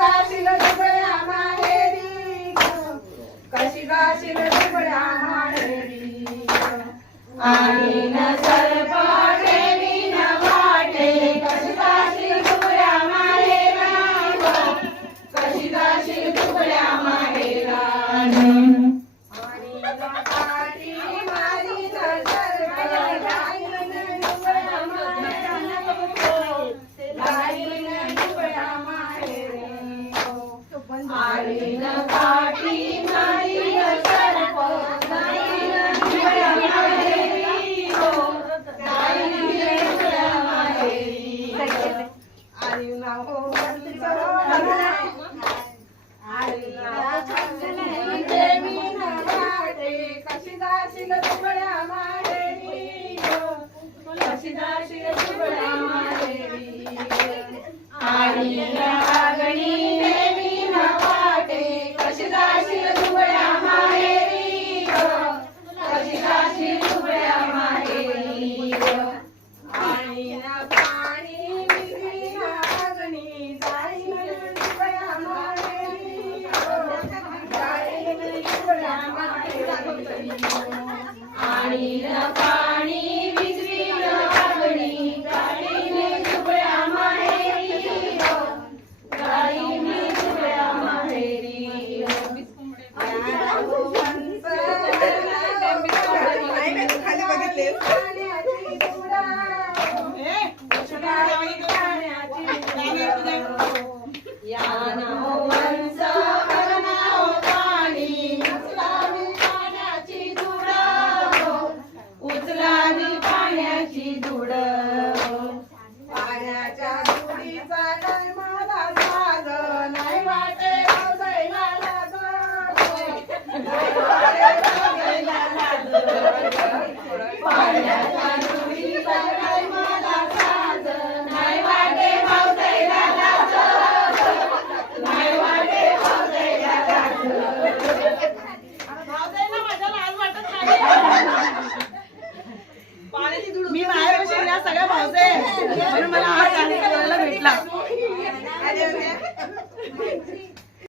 जाशील दुबळ्या माहेरी कशी जाशील दुबळ्या माहेरी आणि न सर्प ठेवी न वाटे कशी जाशील दुबळ्या माहेरा कशी जाशील दुबळ्या माहेरा आईन काठी मारीन सर्प जाईन दुबळ्या माहेरी जाईन दुबळ्या माहेरी आईन देवी न वाटे कशी जाशील दुबळ्या माहेरी कशी जाशील दुबळ्या माहेरी आईन आगणी देवी न वाटे कशी जाशील दुबळ्या माहेरी कशी जाशील दुबळ्या माहेरी आईन पाणी विहिरी अग्नी जाईन दुबळ्या माहेरी जाईन दुबळ्या माहेरी आईन पाणी विहिरी अग्नी जाईन दुबळ्या माहेरी जाईन दुबळ्या माहेरी उचलावी पाण्याची धुड पाण्याच्या धुडीचा नाही मला साग नाही वाटे भावजाईला लाग पाण्याच्या धुडीचा नाही मला साग नाही वाटे भावजाईला लाग नाही वाटे भावजाईला लाग भावजाईला माझ्या लाज वाटत नाही मी बाहेर बसलेल्या सगळ्या भावजे म्हणून मला हा गाणी करायला भेटला